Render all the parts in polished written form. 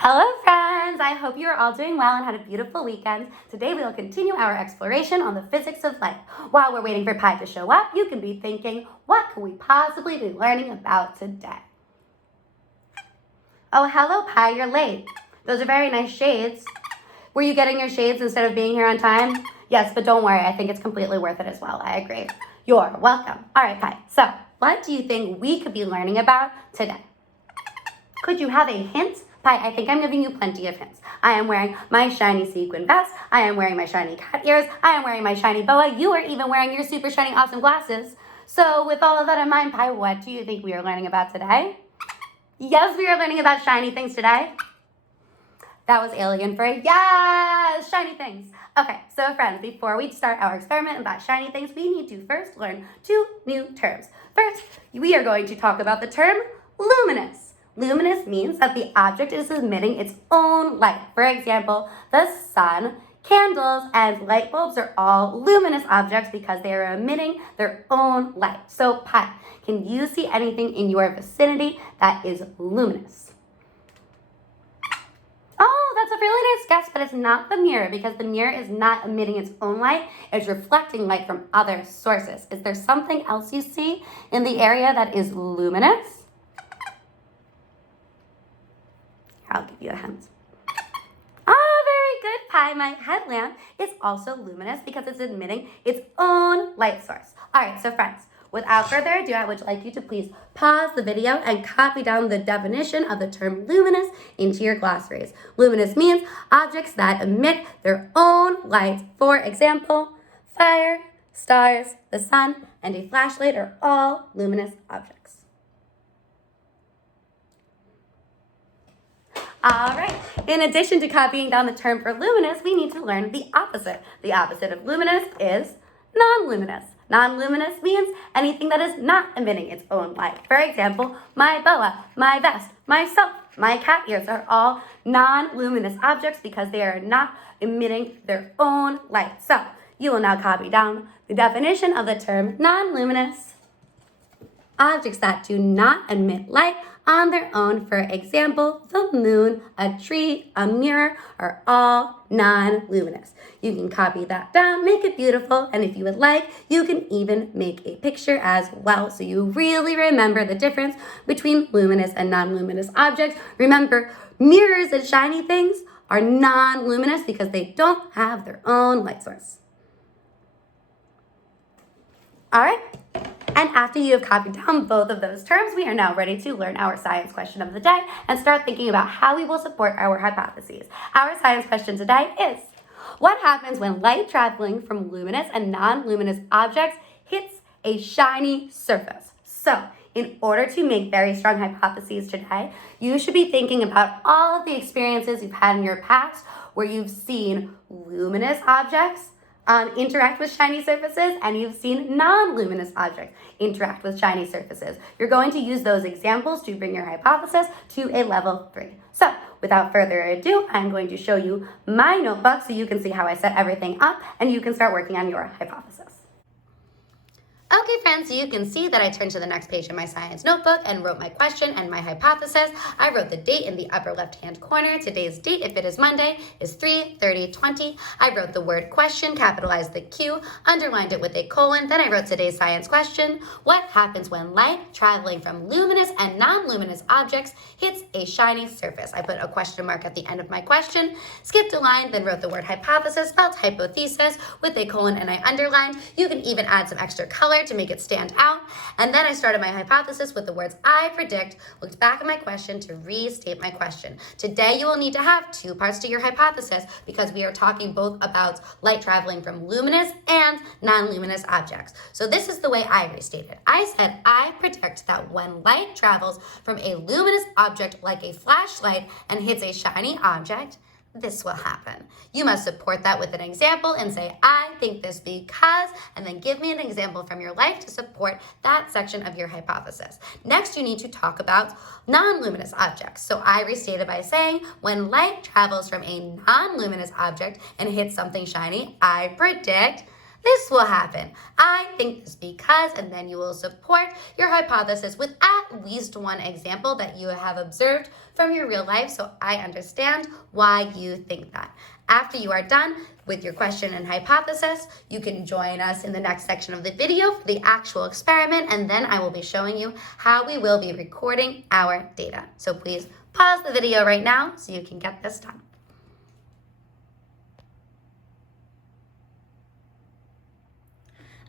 Hello friends! I hope you are all doing well and had a beautiful weekend. Today we will continue our exploration on the physics of light. While we're waiting for Pi to show up, you can be thinking, what could we possibly be learning about today? Oh, hello Pi, you're late. Those are very nice shades. Were you getting your shades instead of being here on time? Yes, but don't worry, I think it's completely worth it as well. I agree. You're welcome. All right, Pi. So, what do you think we could be learning about today? Could you have a hint? Pi, I think I'm giving you plenty of hints. I am wearing my shiny sequin vest. I am wearing my shiny cat ears. I am wearing my shiny boa. You are even wearing your super shiny awesome glasses. So with all of that in mind, Pi, what do you think we are learning about today? Yes, we are learning about shiny things today. That was alien for a yes, shiny things. Okay, so friends, before we start our experiment about shiny things, we need to first learn two new terms. First, we are going to talk about the term luminous. Luminous means that the object is emitting its own light. For example, the sun, candles, and light bulbs are all luminous objects because they are emitting their own light. So, Pi, can you see anything in your vicinity that is luminous? Oh, that's a really nice guess, but it's not the mirror because the mirror is not emitting its own light. It's reflecting light from other sources. Is there something else you see in the area that is luminous? I'll give you a hint. Oh, very good, Pi. My headlamp is also luminous because it's emitting its own light source. All right, so friends, without further ado, I would like you to please pause the video and copy down the definition of the term luminous into your glossaries. Luminous means objects that emit their own light. For example, fire, stars, the sun, and a flashlight are all luminous objects. All right, in addition to copying down the term for luminous, we need to learn the opposite. The opposite of luminous is non-luminous. Non-luminous means anything that is not emitting its own light. For example, my boa, my vest, myself, my cat ears are all non-luminous objects because they are not emitting their own light. So, you will now copy down the definition of the term non-luminous. Objects that do not emit light on their own, for example, the moon, a tree, a mirror, are all non-luminous. You can copy that down, make it beautiful, and if you would like, you can even make a picture as well so you really remember the difference between luminous and non-luminous objects. Remember, mirrors and shiny things are non-luminous because they don't have their own light source. All right. And after you have copied down both of those terms, we are now ready to learn our science question of the day and start thinking about how we will support our hypotheses. Our science question today is, what happens when light traveling from luminous and non-luminous objects hits a shiny surface? So, in order to make very strong hypotheses today, you should be thinking about all of the experiences you've had in your past where you've seen luminous objects interact with shiny surfaces, and you've seen non-luminous objects interact with shiny surfaces. You're going to use those examples to bring your hypothesis to a level 3. So, without further ado, I'm going to show you my notebook so you can see how I set everything up and you can start working on your hypothesis. Okay, friends, so you can see that I turned to the next page in my science notebook and wrote my question and my hypothesis. I wrote the date in the upper left-hand corner. Today's date, if it is Monday, is 3/30/20. I wrote the word question, capitalized the Q, underlined it with a colon. Then I wrote today's science question. What happens when light traveling from luminous and non-luminous objects hits a shiny surface? I put a question mark at the end of my question, skipped a line, then wrote the word hypothesis, spelled hypothesis with a colon, and I underlined. You can even add some extra color to make it stand out. And then I started my hypothesis with the words I predict, looked back at my question to restate my question. Today you will need to have two parts to your hypothesis because we are talking both about light traveling from luminous and non-luminous objects. So this is the way I restated. I said I predict that when light travels from a luminous object like a flashlight and hits a shiny object, this will happen. You must support that with an example and say, I think this because, and then give me an example from your life to support that section of your hypothesis. Next, you need to talk about non-luminous objects. So I restated by saying, when light travels from a non-luminous object and hits something shiny, I predict this will happen. I think this because, and then you will support your hypothesis with at least one example that you have observed from your real life so I understand why you think that. After you are done with your question and hypothesis, you can join us in the next section of the video for the actual experiment, and then I will be showing you how we will be recording our data. So please pause the video right now so you can get this done.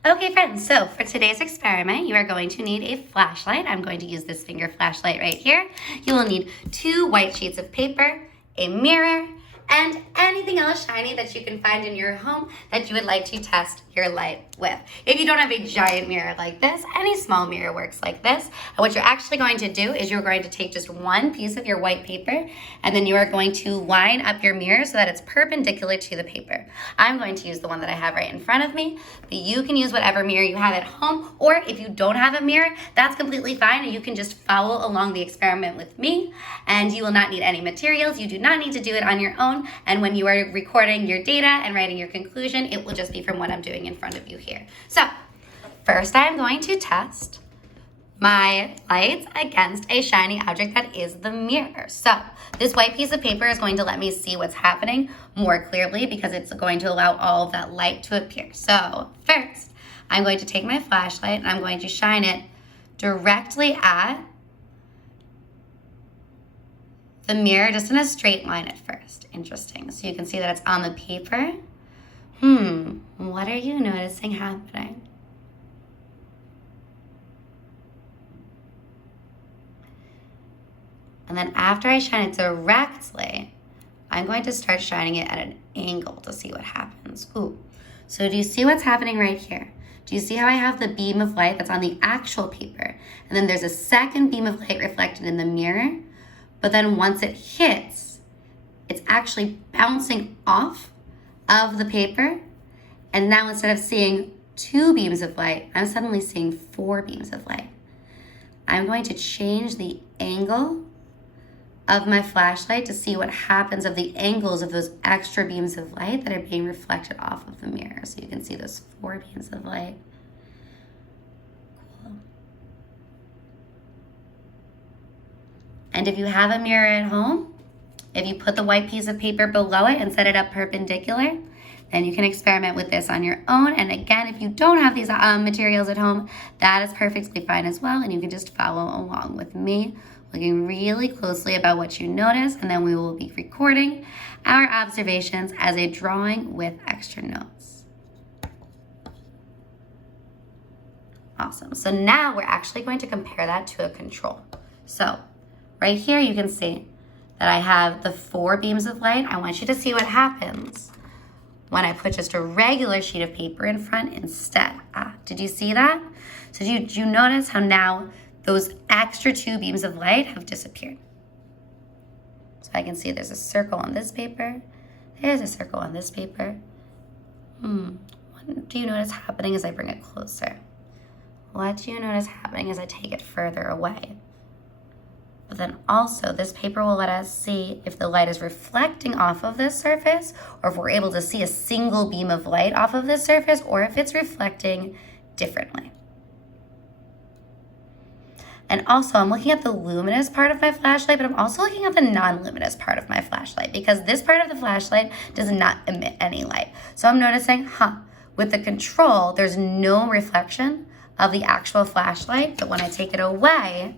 Okay, friends, so for today's experiment, you are going to need a flashlight. I'm going to use this finger flashlight right here. You will need 2 white sheets of paper, a mirror, and anything else shiny that you can find in your home that you would like to test your light with. If you don't have a giant mirror like this, any small mirror works like this. And what you're actually going to do is you're going to take just one piece of your white paper, and then you are going to line up your mirror so that it's perpendicular to the paper. I'm going to use the one that I have right in front of me, but you can use whatever mirror you have at home, or if you don't have a mirror, that's completely fine, and you can just follow along the experiment with me, and you will not need any materials. You do not need to do it on your own, and when you are recording your data and writing your conclusion, it will just be from what I'm doing in front of you here. So first I'm going to test my lights against a shiny object that is the mirror. So this white piece of paper is going to let me see what's happening more clearly because it's going to allow all of that light to appear. So first, I'm going to take my flashlight and I'm going to shine it directly at the mirror, just in a straight line at first. Interesting. So you can see that it's on the paper. What are you noticing happening? And then after I shine it directly, I'm going to start shining it at an angle to see what happens. Ooh. So do you see what's happening right here? Do you see how I have the beam of light that's on the actual paper? And then there's a second beam of light reflected in the mirror. But then once it hits, it's actually bouncing off of the paper. And now instead of seeing 2 beams of light, I'm suddenly seeing 4 beams of light. I'm going to change the angle of my flashlight to see what happens of the angles of those extra beams of light that are being reflected off of the mirror. So you can see those 4 beams of light. Cool. And if you have a mirror at home, if you put the white piece of paper below it and set it up perpendicular, then you can experiment with this on your own. And again, if you don't have these materials at home, that is perfectly fine as well. And you can just follow along with me, looking really closely about what you notice. And then we will be recording our observations as a drawing with extra notes. Awesome. So now we're actually going to compare that to a control. So right here, you can see that I have the 4 beams of light. I want you to see what happens when I put just a regular sheet of paper in front instead. Did you see that? So did you notice how now those extra 2 beams of light have disappeared? So I can see there's a circle on this paper. There's a circle on this paper. What do you notice happening as I bring it closer? What do you notice happening as I take it further away? But then also this paper will let us see if the light is reflecting off of this surface, or if we're able to see a single beam of light off of this surface, or if it's reflecting differently. And also I'm looking at the luminous part of my flashlight, but I'm also looking at the non-luminous part of my flashlight because this part of the flashlight does not emit any light. So I'm noticing, with the control, there's no reflection of the actual flashlight, but when I take it away,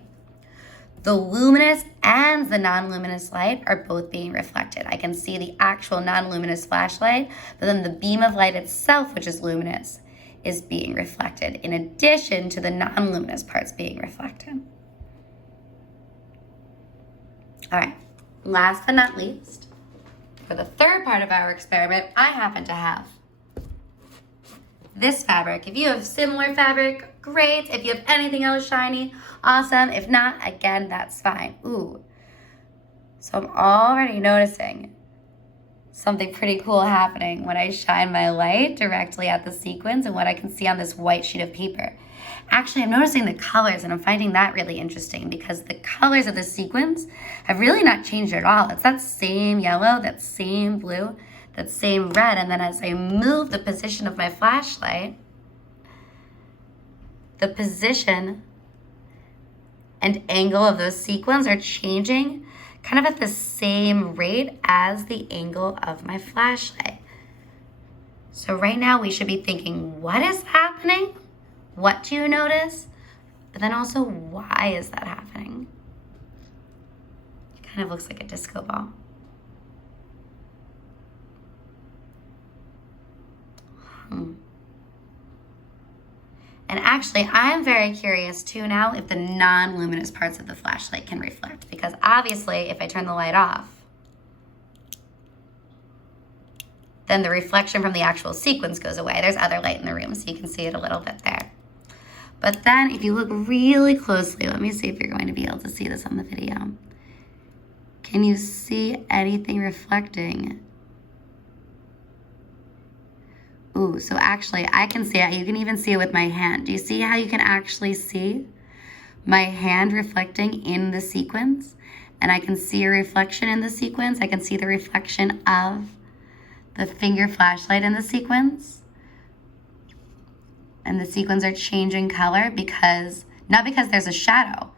the luminous and the non-luminous light are both being reflected. I can see the actual non-luminous flashlight, but then the beam of light itself, which is luminous, is being reflected in addition to the non-luminous parts being reflected. All right, last but not least, for the third part of our experiment, I happen to have this fabric. If you have similar fabric, great. If you have anything else shiny, awesome. If not, again, that's fine. Ooh. So I'm already noticing something pretty cool happening when I shine my light directly at the sequins and what I can see on this white sheet of paper. Actually, I'm noticing the colors, and I'm finding that really interesting because the colors of the sequins have really not changed at all. It's that same yellow, that same blue, that same red, and then as I move the position of my flashlight, the position and angle of those sequins are changing kind of at the same rate as the angle of my flashlight. So right now we should be thinking, what is happening? What do you notice? But then also, why is that happening? It kind of looks like a disco ball. And actually, I'm very curious too now if the non-luminous parts of the flashlight can reflect, because obviously if I turn the light off, then the reflection from the actual sequins goes away. There's other light in the room, so you can see it a little bit there. But then if you look really closely, let me see if you're going to be able to see this on the video. Can you see anything reflecting? Ooh, so actually I can see it. You can even see it with my hand. Do you see how you can actually see my hand reflecting in the sequins? And I can see a reflection in the sequins. I can see the reflection of the finger flashlight in the sequins. And the sequins are changing color because, not because there's a shadow,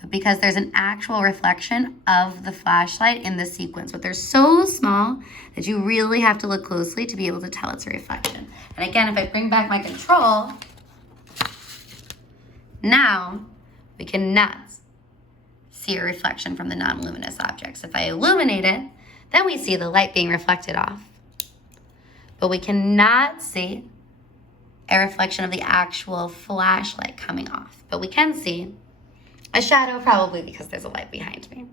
but because there's an actual reflection of the flashlight in the sequins. But they're so small that you really have to look closely to be able to tell it's a reflection. And again, if I bring back my control, now we cannot see a reflection from the non-luminous objects. If I illuminate it, then we see the light being reflected off. But we cannot see a reflection of the actual flashlight coming off. But we can see a shadow, probably because there's a light behind me.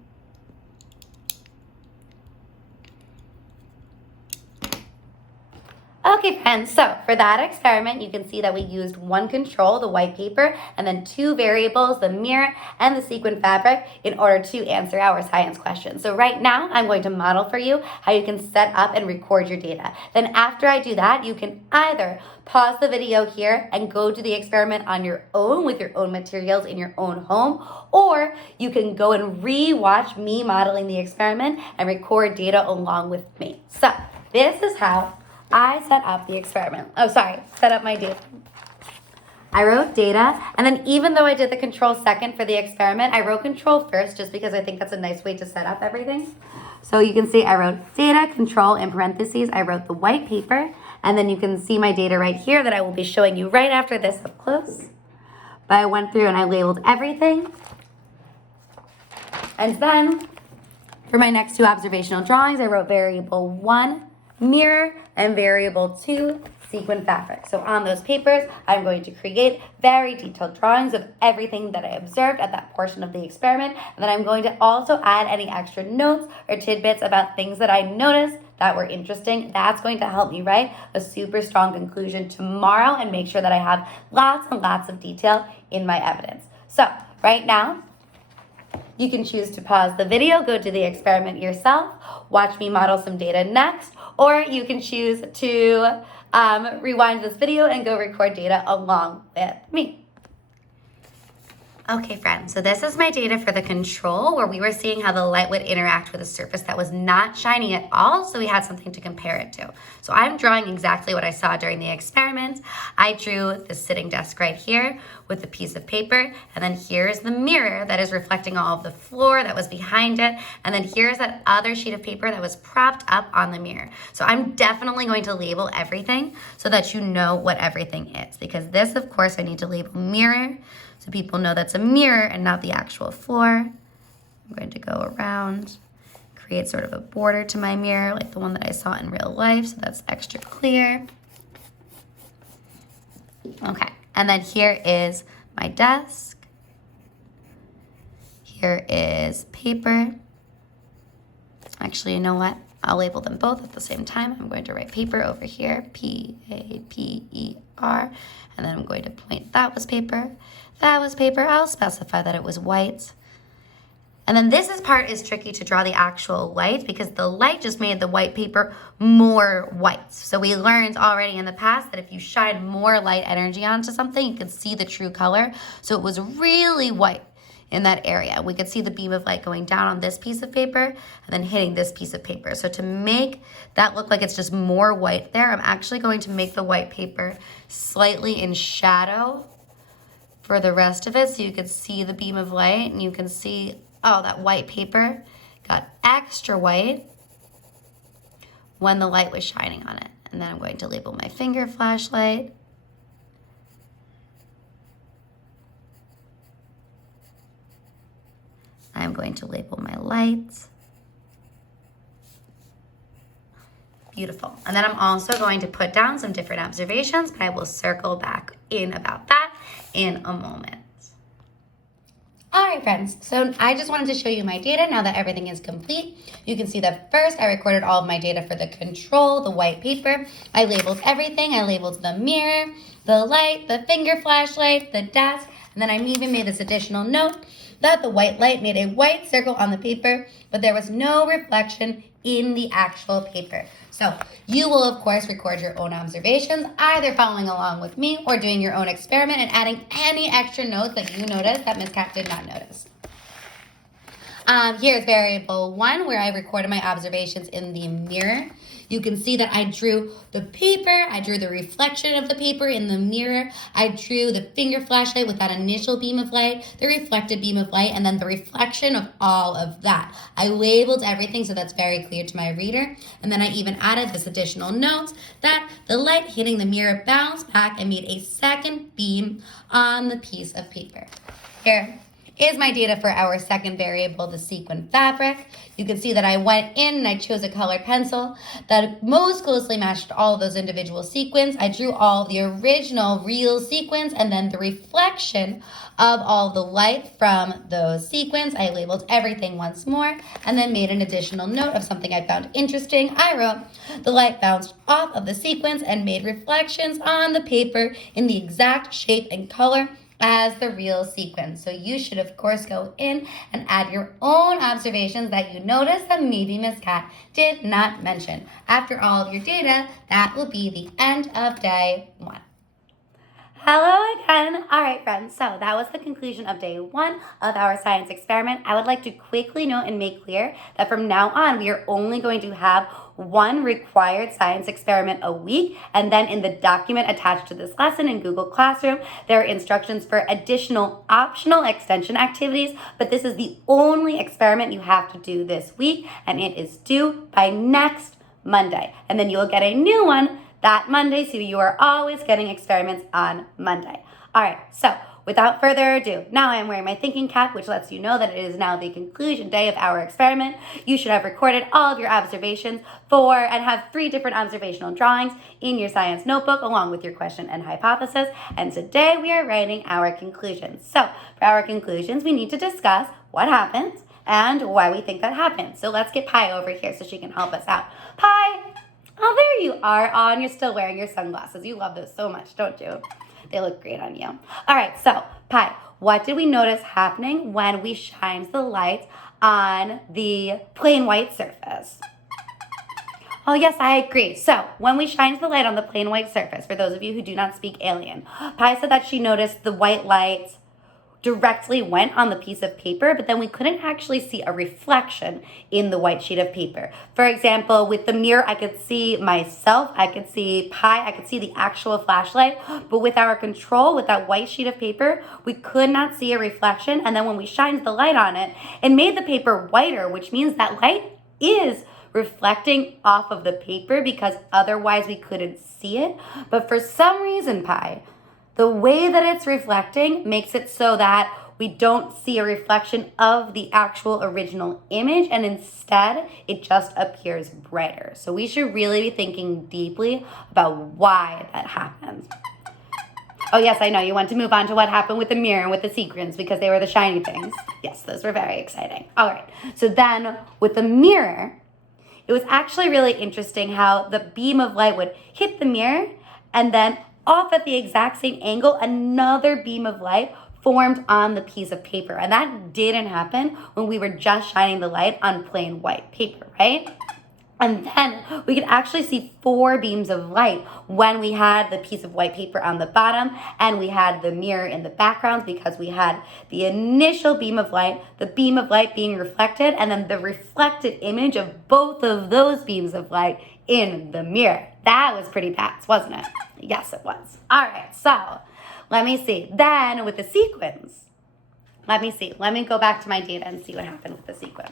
Okay, friends, so for that experiment, you can see that we used one control, the white paper, and then two variables, the mirror and the sequin fabric, in order to answer our science question. So right now, I'm going to model for you how you can set up and record your data. Then after I do that, you can either pause the video here and go do the experiment on your own with your own materials in your own home, or you can go and re-watch me modeling the experiment and record data along with me. So this is how I set up the experiment. Set up my data. I wrote data, and then even though I did the control second for the experiment, I wrote control first just because I think that's a nice way to set up everything. So you can see I wrote data, control, in parentheses. I wrote the white paper, and then you can see my data right here that I will be showing you right after this up close. But I went through and I labeled everything. And then for my next two observational drawings, I wrote variable 1, mirror, and variable 2, sequin fabric. So on those papers, I'm going to create very detailed drawings of everything that I observed at that portion of the experiment. And then I'm going to also add any extra notes or tidbits about things that I noticed that were interesting. That's going to help me write a super strong conclusion tomorrow and make sure that I have lots and lots of detail in my evidence. So right now, you can choose to pause the video, go do the experiment yourself, watch me model some data next, or you can choose to rewind this video and go record data along with me. Okay, friends, so this is my data for the control where we were seeing how the light would interact with a surface that was not shiny at all, so we had something to compare it to. So I'm drawing exactly what I saw during the experiment. I drew the sitting desk right here with a piece of paper, and then here's the mirror that is reflecting all of the floor that was behind it, and then here's that other sheet of paper that was propped up on the mirror. So I'm definitely going to label everything so that you know what everything is, because this, of course, I need to label mirror, so people know that's a mirror and not the actual floor. I'm going to go around, create sort of a border to my mirror like the one that I saw in real life, so that's extra clear. Okay, and then here is my desk. Here is paper. Actually, you know what? I'll label them both at the same time. I'm going to write paper over here, P-A-P-E-R, and then I'm going to point that was paper. That was paper. I'll specify that it was white. And then this part is tricky to draw the actual light because the light just made the white paper more white. So we learned already in the past that if you shine more light energy onto something, you can see the true color. So it was really white in that area. We could see the beam of light going down on this piece of paper and then hitting this piece of paper. So to make that look like it's just more white there, I'm actually going to make the white paper slightly in shadow for the rest of it, so you can see the beam of light and you can see, oh, that white paper got extra white when the light was shining on it. And then I'm going to label my finger flashlight. I'm going to label my lights. Beautiful. And then I'm also going to put down some different observations, but I will circle back in about that in a moment. All right, friends, so I just wanted to show you my data now that everything is complete. You can see that first I recorded all of my data for the control, the white paper. I labeled everything. I labeled the mirror, the light, the finger flashlight, the desk, and then I even made this additional note that the white light made a white circle on the paper, but there was no reflection in the actual paper. So you will, of course, record your own observations, either following along with me or doing your own experiment and adding any extra notes that you noticed that Ms. Cat did not notice. Here's variable 1, where I recorded my observations in the mirror. You can see that I drew the paper, I drew the reflection of the paper in the mirror, I drew the finger flashlight with that initial beam of light, the reflected beam of light, and then the reflection of all of that. I labeled everything so that's very clear to my reader, and then I even added this additional note that the light hitting the mirror bounced back and made a second beam on the piece of paper. Here is my data for our second variable, the sequin fabric. You can see that I went in and I chose a colored pencil that most closely matched all of those individual sequins. I drew all the original real sequins and then the reflection of all the light from those sequins. I labeled everything once more and then made an additional note of something I found interesting. I wrote, the light bounced off of the sequins and made reflections on the paper in the exact shape and color as the real sequence. So you should, of course, go in and add your own observations that you notice that maybe Miss Cat did not mention. After all of your data, that will be the end of day 1. Hello again. All right, friends, so that was the conclusion of day 1 of our science experiment. I would like to quickly note and make clear that from now on, we are only going to have 1 required science experiment a week, and then in the document attached to this lesson in Google Classroom, there are instructions for additional optional extension activities, but this is the only experiment you have to do this week, and it is due by next Monday. And then you will get a new one that Monday, so you are always getting experiments on Monday. All right, so without further ado, now I am wearing my thinking cap, which lets you know that it is now the conclusion day of our experiment. You should have recorded all of your observations and have 3 different observational drawings in your science notebook along with your question and hypothesis. And today we are writing our conclusions. So for our conclusions, we need to discuss what happened and why we think that happened. So let's get Pi over here so she can help us out. Pi! Oh, there you are. Oh, and you're still wearing your sunglasses. You love those so much, don't you? They look great on you. All right, so Pi, what did we notice happening when we shined the light on the plain white surface? Oh, yes, I agree. So when we shined the light on the plain white surface, for those of you who do not speak alien, Pi said that she noticed the white light directly went on the piece of paper, but then we couldn't actually see a reflection in the white sheet of paper. For example, with the mirror, I could see myself, I could see Pi, I could see the actual flashlight, but with our control, with that white sheet of paper, we could not see a reflection. And then when we shined the light on it, it made the paper whiter, which means that light is reflecting off of the paper because otherwise we couldn't see it. But for some reason, Pi, the way that it's reflecting makes it so that we don't see a reflection of the actual original image, and instead it just appears brighter. So we should really be thinking deeply about why that happens. Oh yes, I know, you want to move on to what happened with the mirror and with the sequins because they were the shiny things. Yes, those were very exciting. All right, so then with the mirror, it was actually really interesting how the beam of light would hit the mirror and then off at the exact same angle, another beam of light formed on the piece of paper. And that didn't happen when we were just shining the light on plain white paper, right? And then we could actually see 4 beams of light when we had the piece of white paper on the bottom and we had the mirror in the background because we had the initial beam of light, the beam of light being reflected, and then the reflected image of both of those beams of light in the mirror. That was pretty bad, wasn't it? Yes, it was. All right, so let me see. Then with the sequins, let me go back to my data and see what happened with the sequins.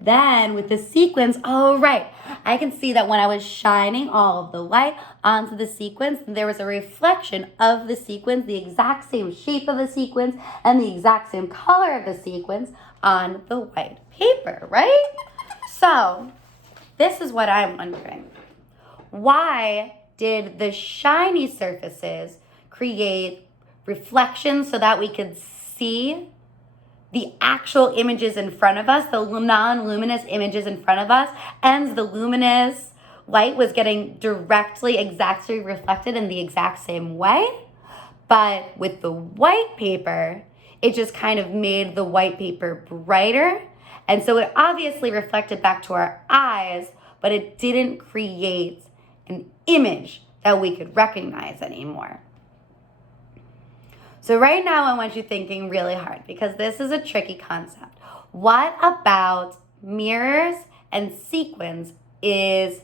Then with the sequins, oh right, I can see that when I was shining all of the light onto the sequins, there was a reflection of the sequins, the exact same shape of the sequins, and the exact same color of the sequins on the white paper, right? So this is what I'm wondering. Why did the shiny surfaces create reflections so that we could see the actual images in front of us, the non-luminous images in front of us, and the luminous light was getting directly, exactly reflected in the exact same way? But with the white paper, it just kind of made the white paper brighter. And so it obviously reflected back to our eyes, but it didn't create an image that we could recognize anymore. So right now I want you thinking really hard because this is a tricky concept. What about mirrors and sequins is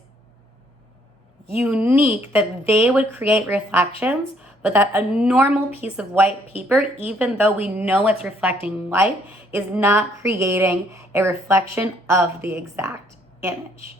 unique that they would create reflections, but that a normal piece of white paper, even though we know it's reflecting light, is not creating a reflection of the exact image?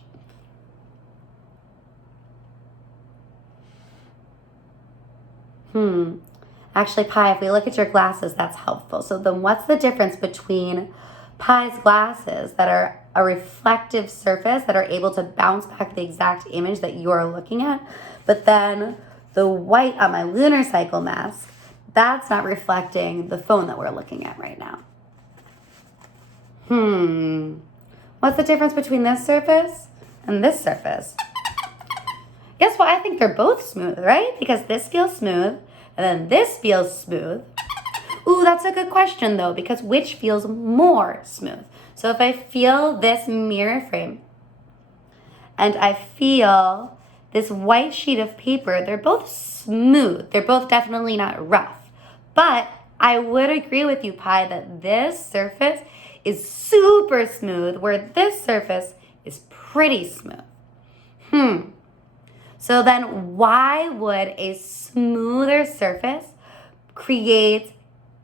Actually, Pi, if we look at your glasses, that's helpful. So then what's the difference between Pi's glasses that are a reflective surface that are able to bounce back the exact image that you're looking at, but then the white on my lunar cycle mask, that's not reflecting the phone that we're looking at right now? What's the difference between this surface and this surface? Guess what? I think they're both smooth, right? Because this feels smooth, and then this feels smooth. Ooh, that's a good question though, because which feels more smooth? So if I feel this mirror frame and I feel this white sheet of paper, they're both smooth. They're both definitely not rough. But I would agree with you, Pi, that this surface is super smooth, where this surface is pretty smooth. So then why would a smoother surface create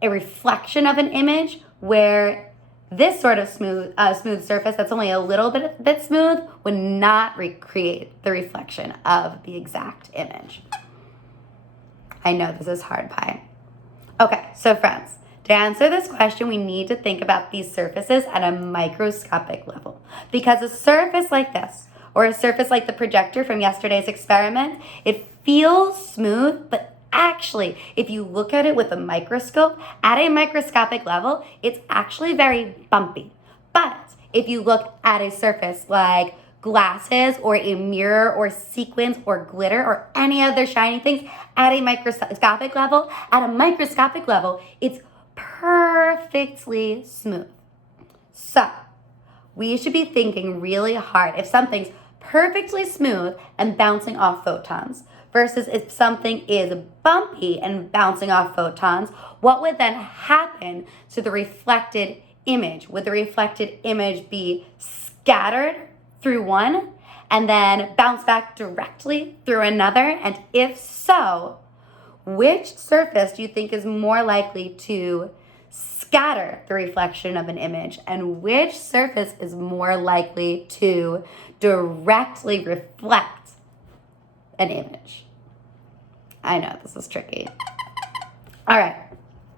a reflection of an image where this sort of smooth surface that's only a little bit smooth would not recreate the reflection of the exact image? I know this is hard, Pi. Okay, so friends, to answer this question, we need to think about these surfaces at a microscopic level. Because a surface like this, or a surface like the projector from yesterday's experiment, it feels smooth, but actually, if you look at it with a microscope, at a microscopic level, it's actually very bumpy. But if you look at a surface like glasses or a mirror or sequins or glitter or any other shiny things at a microscopic level, it's perfectly smooth. So we should be thinking really hard if something's perfectly smooth and bouncing off photons versus if something is bumpy and bouncing off photons, what would then happen to the reflected image? Would the reflected image be scattered through one and then bounce back directly through another? And if so, which surface do you think is more likely to scatter the reflection of an image, and which surface is more likely to directly reflect an image? I know this is tricky. All right,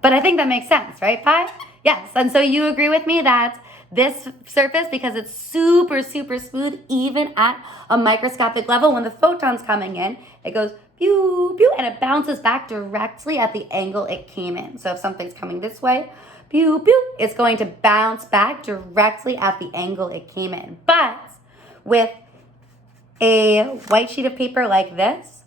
but I think that makes sense, right, Pi? Yes, and so you agree with me that this surface, because it's super, super smooth, even at a microscopic level, when the photon's coming in, it goes pew, pew, and it bounces back directly at the angle it came in. So if something's coming this way, pew, pew, it's going to bounce back directly at the angle it came in. But with a white sheet of paper like this,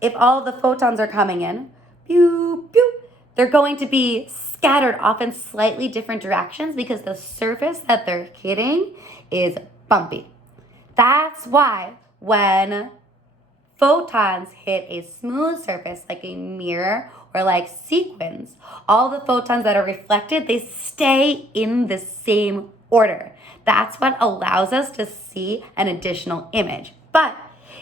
if all of the photons are coming in, pew, pew, they're going to be scattered off in slightly different directions because the surface that they're hitting is bumpy. That's why when photons hit a smooth surface like a mirror or like sequins, all the photons that are reflected, they stay in the same order. That's what allows us to see an additional image. But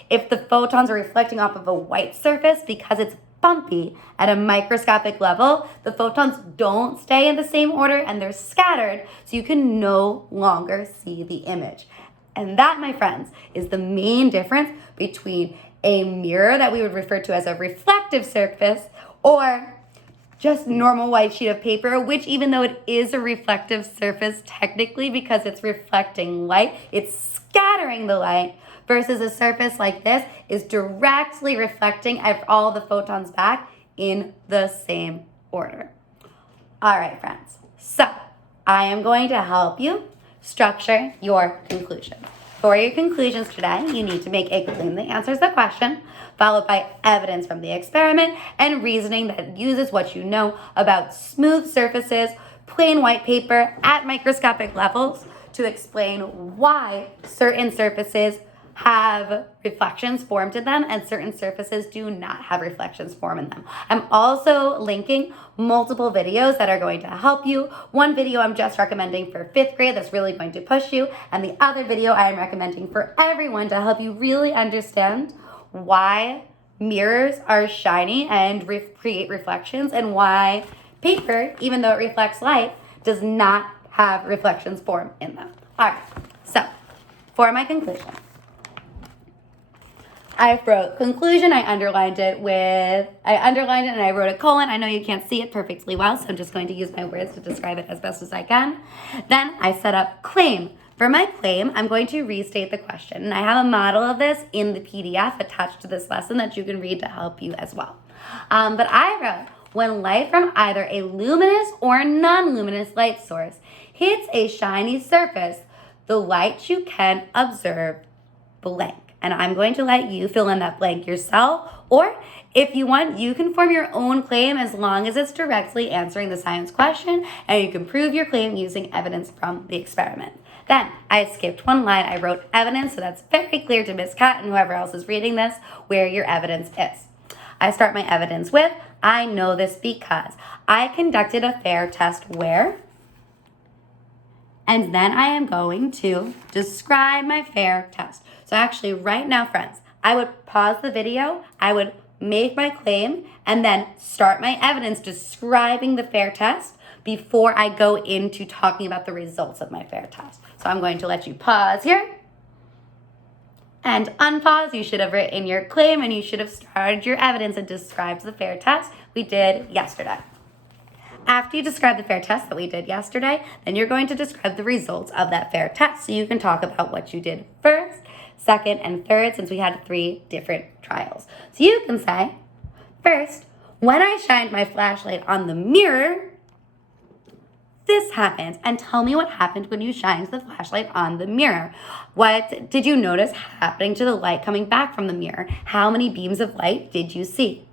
if the photons are reflecting off of a white surface, because it's bumpy at a microscopic level, the photons don't stay in the same order and they're scattered, so you can no longer see the image. And that, my friends, is the main difference between a mirror that we would refer to as a reflective surface or just normal white sheet of paper, which even though it is a reflective surface technically because it's reflecting light, it's scattering the light, versus a surface like this is directly reflecting all the photons back in the same order. All right, friends. So I am going to help you structure your conclusions. For your conclusions today, you need to make a claim that answers the question, followed by evidence from the experiment and reasoning that uses what you know about smooth surfaces, plain white paper at microscopic levels to explain why certain surfaces have reflections formed in them and certain surfaces do not have reflections formed in them. I'm also linking multiple videos that are going to help you. One video I'm just recommending for 5th grade that's really going to push you, and the other video I'm recommending for everyone to help you really understand why mirrors are shiny and create reflections and why paper, even though it reflects light, does not have reflections formed in them. All right, so for my conclusion, I wrote conclusion, I underlined it and I wrote a colon. I know you can't see it perfectly well, so I'm just going to use my words to describe it as best as I can. Then I set up claim. For my claim, I'm going to restate the question, and I have a model of this in the PDF attached to this lesson that you can read to help you as well. But I wrote, when light from either a luminous or non-luminous light source hits a shiny surface, the light you can observe blank. And I'm going to let you fill in that blank yourself, or if you want, you can form your own claim as long as it's directly answering the science question, and you can prove your claim using evidence from the experiment. Then I skipped one line. I wrote evidence, so that's very clear to Miss Kat and whoever else is reading this where your evidence is. I start my evidence with, I know this because I conducted a fair test where, and then I am going to describe my fair test. So actually right now, friends, I would pause the video, I would make my claim, and then start my evidence describing the fair test before I go into talking about the results of my fair test. So I'm going to let you pause here and unpause. You should have written your claim and you should have started your evidence and described the fair test we did yesterday. After you describe the fair test that we did yesterday, then you're going to describe the results of that fair test. So you can talk about what you did first, second, and third, since we had 3 different trials. So you can say, first, when I shined my flashlight on the mirror, this happened. And tell me what happened when you shined the flashlight on the mirror. What did you notice happening to the light coming back from the mirror? How many beams of light did you see?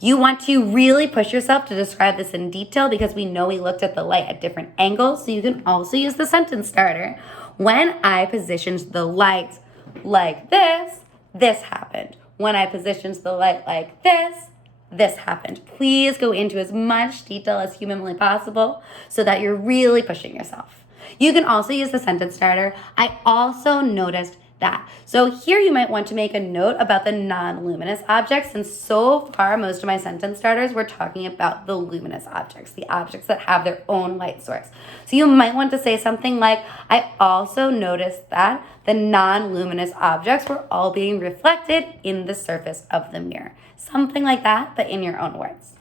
You want to really push yourself to describe this in detail because we know we looked at the light at different angles, so you can also use the sentence starter. When I positioned the light like this, this happened. When I positioned the light like this happened. Please go into as much detail as humanly possible so that you're really pushing yourself. You can also use the sentence starter. I also noticed that. So here you might want to make a note about the non-luminous objects, and so far most of my sentence starters were talking about the luminous objects, the objects that have their own light source. So you might want to say something like, I also noticed that the non-luminous objects were all being reflected in the surface of the mirror. Something like that, but in your own words.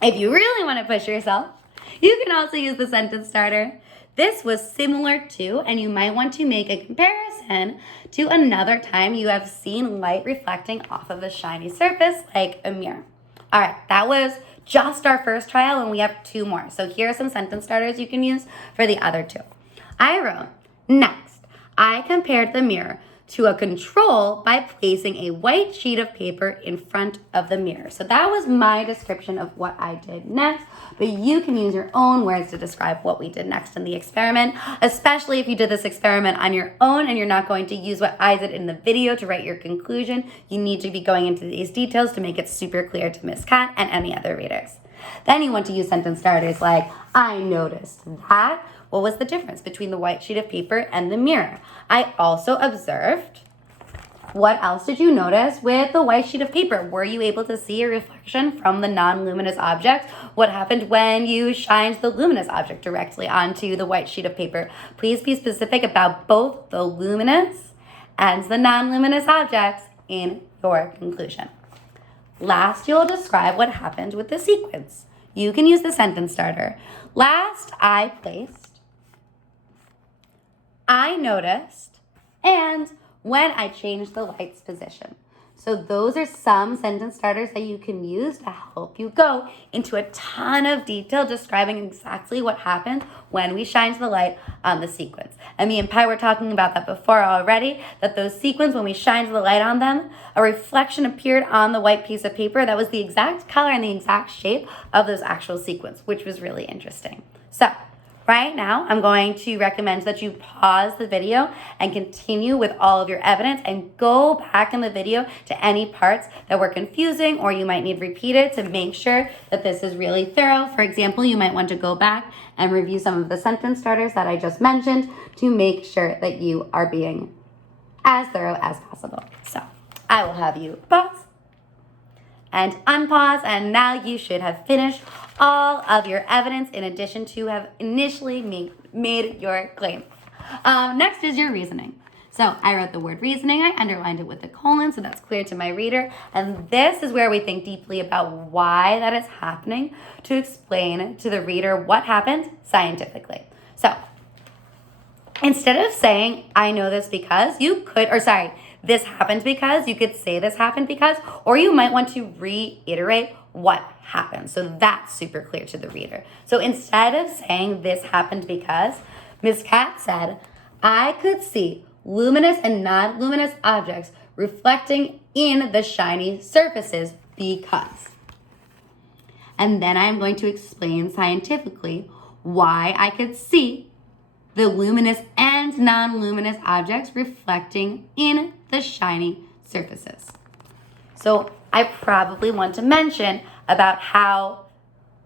If you really want to push yourself, you can also use the sentence starter. This was similar to, and you might want to make a comparison to another time you have seen light reflecting off of a shiny surface like a mirror. All right, that was just our first trial and we have 2 more. So here are some sentence starters you can use for the other 2. I wrote, next, I compared the mirror to a control by placing a white sheet of paper in front of the mirror. So that was my description of what I did next, but you can use your own words to describe what we did next in the experiment, especially if you did this experiment on your own and you're not going to use what I did in the video to write your conclusion. You need to be going into these details to make it super clear to Miss Kat and any other readers. Then you want to use sentence starters like, I noticed that. What was the difference between the white sheet of paper and the mirror? I also observed what else did you notice with the white sheet of paper? Were you able to see a reflection from the non-luminous object? What happened when you shined the luminous object directly onto the white sheet of paper? Please be specific about both the luminous and the non-luminous objects in your conclusion. Last, you'll describe what happened with the sequence. You can use the sentence starter. Last, I placed, I noticed, and when I changed the light's position. So those are some sentence starters that you can use to help you go into a ton of detail describing exactly what happened when we shined the light on the sequins. And me and Pi were talking about that before already, that those sequins, when we shined the light on them, a reflection appeared on the white piece of paper that was the exact color and the exact shape of those actual sequins, which was really interesting. So right now, I'm going to recommend that you pause the video and continue with all of your evidence and go back in the video to any parts that were confusing or you might need repeated to make sure that this is really thorough. For example, you might want to go back and review some of the sentence starters that I just mentioned to make sure that you are being as thorough as possible. So I will have you pause and unpause, and now you should have finished all of your evidence in addition to have initially made your claim. Next is your reasoning. So I wrote the word reasoning, I underlined it with a colon so that's clear to my reader, and this is where we think deeply about why that is happening to explain to the reader what happened scientifically. So instead of saying, I know this because, this happened because, you could say this happened because, or you might want to reiterate what happened. So that's super clear to the reader. So instead of saying this happened because, Ms. Cat said, I could see luminous and non-luminous objects reflecting in the shiny surfaces because. And then I'm going to explain scientifically why I could see the luminous and non-luminous objects reflecting in the shiny surfaces. So I probably want to mention about how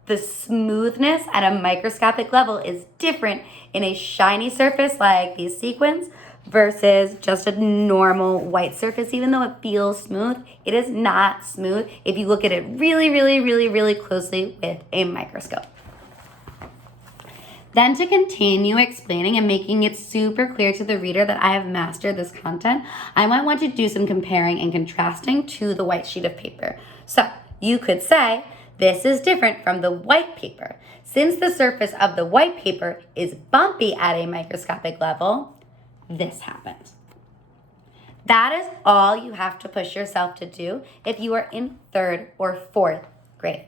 the smoothness at a microscopic level is different in a shiny surface like these sequins versus just a normal white surface. Even though it feels smooth, it is not smooth if you look at it really, really, really, really closely with a microscope. Then to continue explaining and making it super clear to the reader that I have mastered this content, I might want to do some comparing and contrasting to the white sheet of paper. So you could say, this is different from the white paper. Since the surface of the white paper is bumpy at a microscopic level, this happens. That is all you have to push yourself to do if you are in 3rd or 4th grade.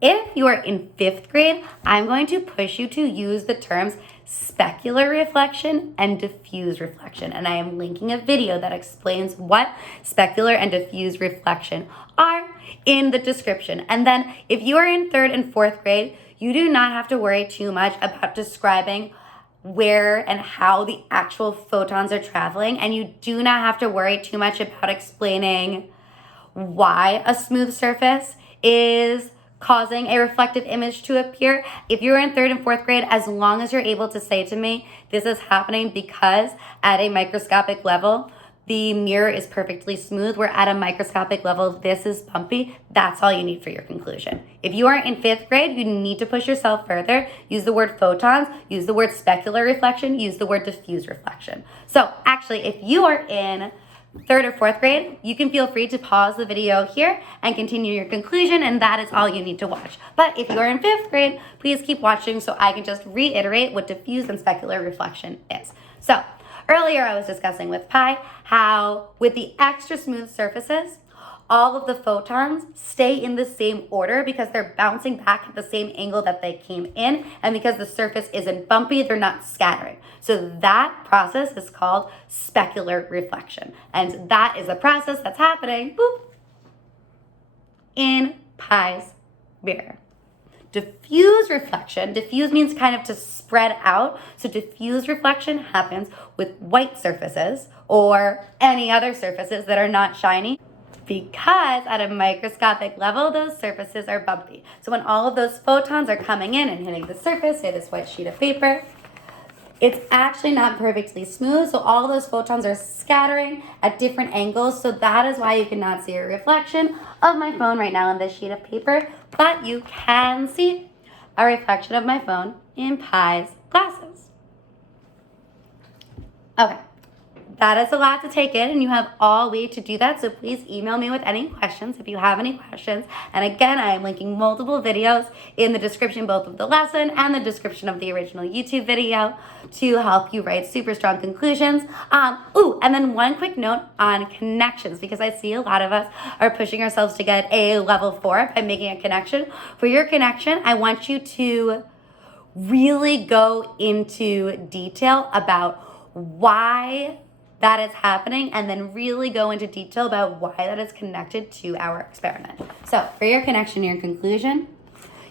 If you are in 5th grade, I'm going to push you to use the terms specular reflection and diffuse reflection. And I am linking a video that explains what specular and diffuse reflection are in the description. And then if you are in 3rd and 4th grade, you do not have to worry too much about describing where and how the actual photons are traveling. And you do not have to worry too much about explaining why a smooth surface is causing a reflective image to appear. If you're in 3rd and 4th grade, as long as you're able to say to me, this is happening because at a microscopic level, the mirror is perfectly smooth, where at a microscopic level, this is bumpy, that's all you need for your conclusion. If you are in 5th grade, you need to push yourself further. Use the word photons, use the word specular reflection, use the word diffuse reflection. So actually, if you are in 3rd or 4th grade, you can feel free to pause the video here and continue your conclusion, and that is all you need to watch. But if you are in 5th grade, please keep watching so I can just reiterate what diffuse and specular reflection is. So earlier I was discussing with Pi how with the extra smooth surfaces, all of the photons stay in the same order because they're bouncing back at the same angle that they came in, and because the surface isn't bumpy, they're not scattering. So that process is called specular reflection, and that is a process that's happening in Pi's mirror. Diffuse reflection, diffuse means kind of to spread out, so diffuse reflection happens with white surfaces or any other surfaces that are not shiny, because at a microscopic level, those surfaces are bumpy. So when all of those photons are coming in and hitting the surface, say this white sheet of paper, it's actually not perfectly smooth, so all those photons are scattering at different angles, so that is why you cannot see a reflection of my phone right now on this sheet of paper, but you can see a reflection of my phone in Pi's glasses. Okay. That is a lot to take in, and you have all week to do that, so please email me with any questions if you have any questions. And again, I am linking multiple videos in the description, both of the lesson and the description of the original YouTube video, to help you write super strong conclusions. And then one quick note on connections, because I see a lot of us are pushing ourselves to get a level 4 by making a connection. For your connection, I want you to really go into detail about why that is happening, and then really go into detail about why that is connected to our experiment. So for your connection, your conclusion,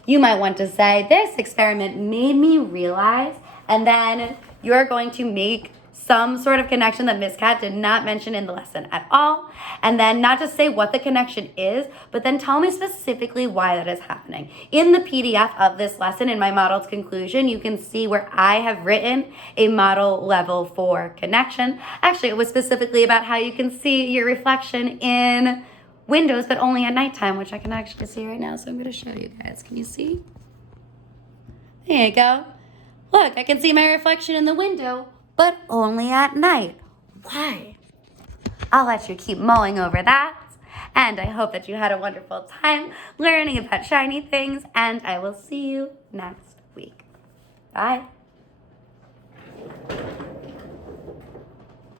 you might want to say, this experiment made me realize, and then you're going to make some sort of connection that Miss Cat did not mention in the lesson at all, and then not just say what the connection is, but then tell me specifically why that is happening. In the PDF of this lesson, in my model's conclusion, you can see where I have written a model level 4 connection. Actually, it was specifically about how you can see your reflection in windows, but only at nighttime, which I can actually see right now, so I'm going to show you guys. Can you see? There you go. Look, I can see my reflection in the window, but only at night. Why? I'll let you keep mulling over that. And I hope that you had a wonderful time learning about shiny things. And I will see you next week. Bye.